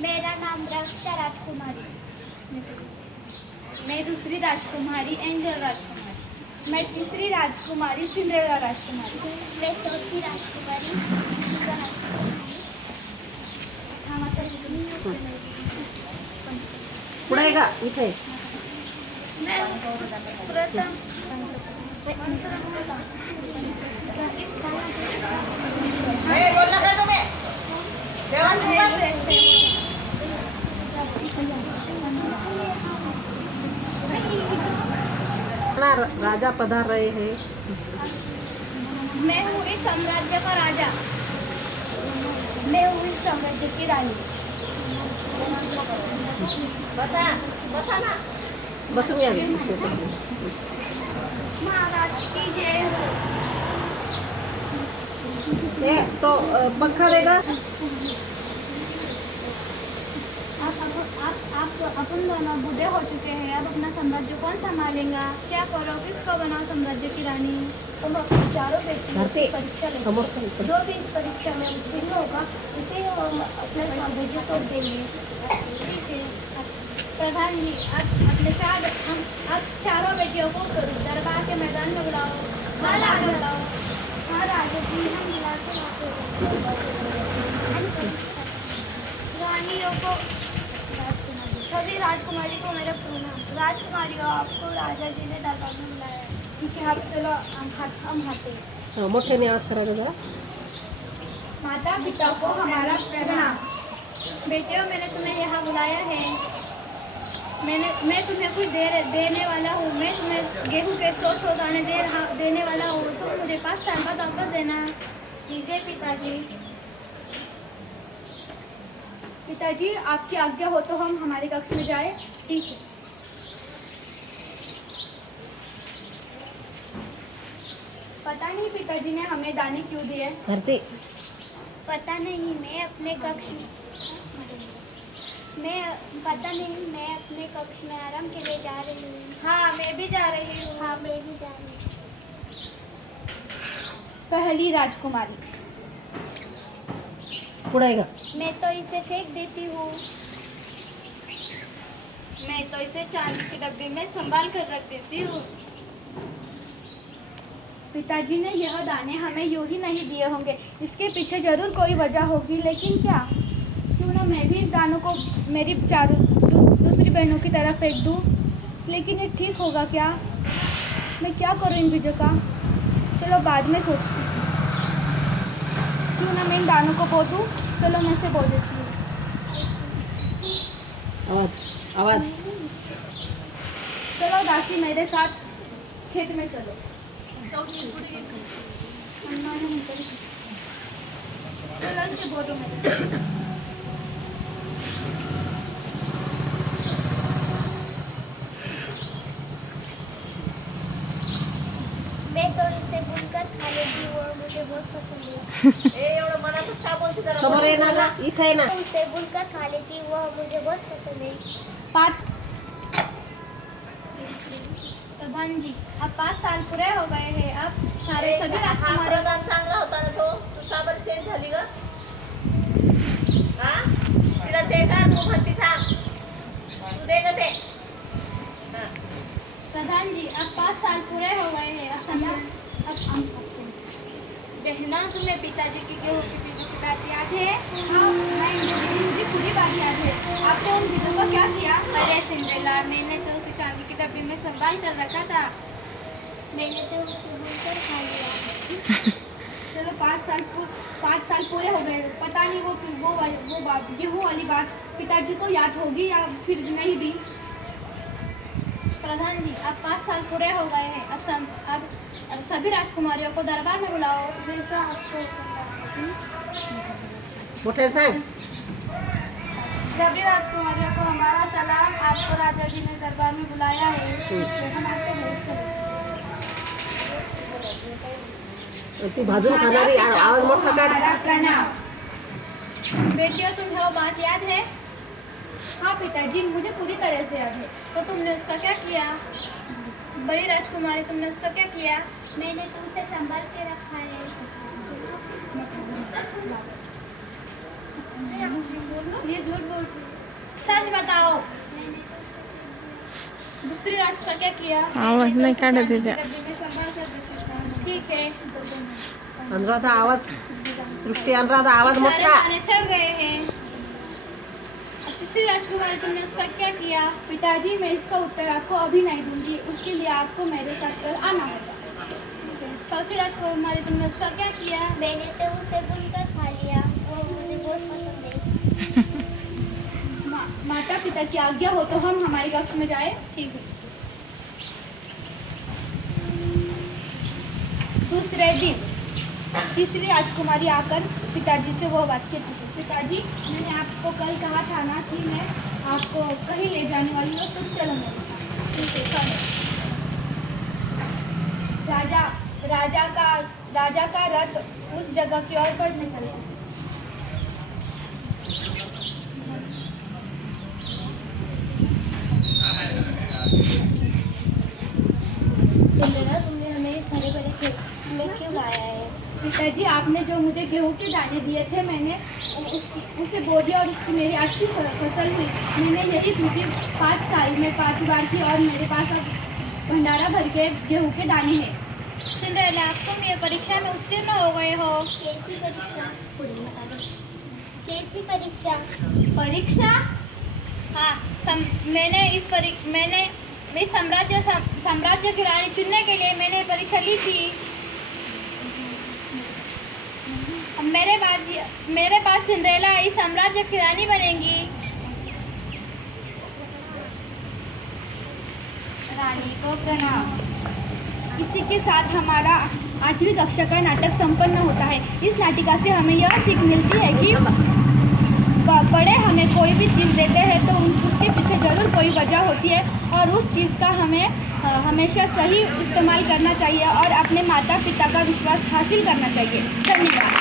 मेरा नाम रक्षा राजकुमारी। मैं दूसरी राजकुमारी एंजल राजकुमारी। मैं तीसरी राजकुमारी सिंड्रेला राजकुमारी। मैं चौथी राजकुमारी मीरा राजकुमारी। हम आता पुढे का इथे मैं प्रथम बोलला का तुम्ही राजा पधार रहे हैं। मैं हूँ इस साम्राज्य का राजा। मैं हूँ इस साम्राज्य की रानी। बसा बसा ना बसून या महाराज की जय हो। ये तो पंखा देगा। अपन दोनों बूढ़े हो चुके हैं, अब अपना साम्राज्य कौन संभालेगा? क्या करो, किसको बनाओ साम्राज्य की रानी? तुम अपने चारों बेटियों की परीक्षा लेंगे। जो भी इस परीक्षा में उत्तीर्ण होगा उसे हम अपना साम्राज्य सौंप देंगे। ठीक है प्रधान जी, अब चारों बेटियों को दरबार के मैदान में बुलाओ। हाँ राजा जी, हम बुलाते रानियों को, सभी राजकुमारी को मेरा प्रणाम। राजकुमारियों, आपको राजा जी ने दरबार में बुलाया है। ठीक है, अब चलो हम हाथे मोठ्याने आवाज करायचा जरा। माता पिता को हमारा प्रणाम। बेटियों, मैंने तुम्हें यहाँ बुलाया है। मैं तुम्हें कुछ देने वाला हूँ। मैं तुम्हें गेहूँ के 100 दाने देने वाला हूँ। तुम मुझे 5 साल बाद वापस देना। कीजिए पिताजी। पिताजी, आपकी आज्ञा हो तो हम हमारे कक्ष में जाए। ठीक है। पता नहीं पिताजी ने हमें दाने क्यों दिए। धरती पता नहीं, मैं अपने कक्ष में आराम के लिए जा रही हूँ। हाँ, मैं भी जा रही हूँ। हाँ, मैं भी जा रही हूँ। पहली राजकुमारी। पुढे का मैं तो इसे फेंक देती हूँ। मैं तो इसे चांदी के डब्बे में संभाल कर रख देती हूँ। पिताजी ने यह दाने हमें यूं ही नहीं दिए होंगे। इसके पीछे जरूर कोई वजह होगी, लेकिन क्या? क्यों ना मैं भी इस दानों को मेरी दूसरी बहनों की तरफ फेंक दूँ। लेकिन ये ठीक होगा क्या? मैं क्या करूँ इन बीजों का? चलो बाद में सोचती हूँ। क्यों ना मैं इन दानों को बो दूँ। चलो मैं इसे बो देती हूँ। आवाज चलो दासी, मेरे साथ खेत में चलो। चलो इसे बो दो मेरे। मैं तो इसे बुनकर खा लेती हूँ और मुझे बहुत पसंद है। समोर आहे ना ग इथे आहे ना। मैं उसे बुनकर खा लेती हूँ और मुझे बहुत पसंद है। 5 प्रधान जी, अब 5 साल पूरे हो गए हैं। अब सभी राजकुमारी चांगला होता ना तो तू का बरं चेंज झाली ग? हा तिला दे का तू म्हणती सांग तू दे ग ते। प्रधान जी, अब 5 साल पूरे हो गए हैं। अब हम बहना, तुम्हें पिताजी की गेहूँ की बीजों की बात याद है? मुझे पूरी बात याद है। आपने उन बीजों को क्या किया? अरे सिंड्रेला, मैंने तो उसे चांदी के डब्बे में संभाल कर रखा था। मैंने तो उसे बुनकर खा लिया। चलो 5 साल पूरे हो गए। पता नहीं वो गेहूँ वाली बात पिताजी को याद होगी या फिर नहीं भी। प्रधान जी, अब 5 साल पूरे हो गए हैं। अब सभी राजकुमारियों को दरबार में बुलाओ। जैसा आपको मोठे सांग। सभी राजकुमारियों को हमारा सलाम। आपको राजा जी ने दरबार में बुलाया है। हम आते हैं। तू भाजून खाणारी आवाज मोठा काढ। प्रणाम। बेटियों, तुम्हें वो बात याद है? हाँ पिताजी, मुझे पूरी तरह से याद है। तो तुमने उसका क्या किया? बड़ी राजकुमारी, तुमने उसका क्या किया? मैंने तो उसे संभाल के रखा है। ये झूठ बोल बताओ, दूसरी राज का क्या किया? आवाज नाही काढत आहे त्या. पिताजी मैं संभाल कर रखता हूँ. ठीक है, अनुराधा आवाज सृष्टि अनुराधा आवाज मत सारे का दाने सड़ गए हैं. अब तीसरी राजकुमारी, तुमने उसका क्या किया? पिताजी मैं इसका उत्तर आपको अभी नहीं दूंगी, उसके लिए आपको मेरे साथ कल आना होगा. चौथी राजकुमारी, तुमने उसका क्या किया? मैंने तो उसे बुनकर खा लिया, वो मुझे बहुत पसंद है। माता पिता की आज्ञा हो तो हम हमारे कक्ष में जाए. ठीक है. दूसरे दिन तीसरी राजकुमारी आकर पिताजी से वो बात कहती है. पिताजी मैंने आपको कल कहा था ना कि मैं आपको कहीं ले जाने वाली हूँ, तो चलो मेरे साथ. ठीक है, चलो. राजा का रथ उस जगह की ओर बढ़ने चला. सिंड्रेला, तुमने हमें इस हरे भरे खेत में क्यों लाया है? पिताजी आपने जो मुझे गेहूं के दाने दिए थे, मैंने उसे बो दिया और उसकी मेरी अच्छी फसल हुई. मैंने यही दूसरी 5 साल में 5 बार की और मेरे पास अब भंडारा भर के गेहूं के दाने हैं. सिंड्रेला, तुम ये परीक्षा में उत्तीर्ण हो गए हो. कैसी परीक्षा? कैसी परीक्षा? परीक्षा? हाँ, मैंने इस साम्राज्य की रानी चुनने के लिए मैंने परीक्षा ली थी. अब मेरे पास सिंड्रेला इस साम्राज्य की रानी बनेंगी. रानी को प्रणाम. इसी के साथ हमारा 8वीं कक्षा का नाटक संपन्न होता है. इस नाटिका से हमें यह सीख मिलती है कि बड़े हमें कोई भी चीज़ देते हैं तो उसके पीछे ज़रूर कोई वजह होती है, और उस चीज़ का हमें हमेशा सही इस्तेमाल करना चाहिए और अपने माता पिता का विश्वास हासिल करना चाहिए. धन्यवाद.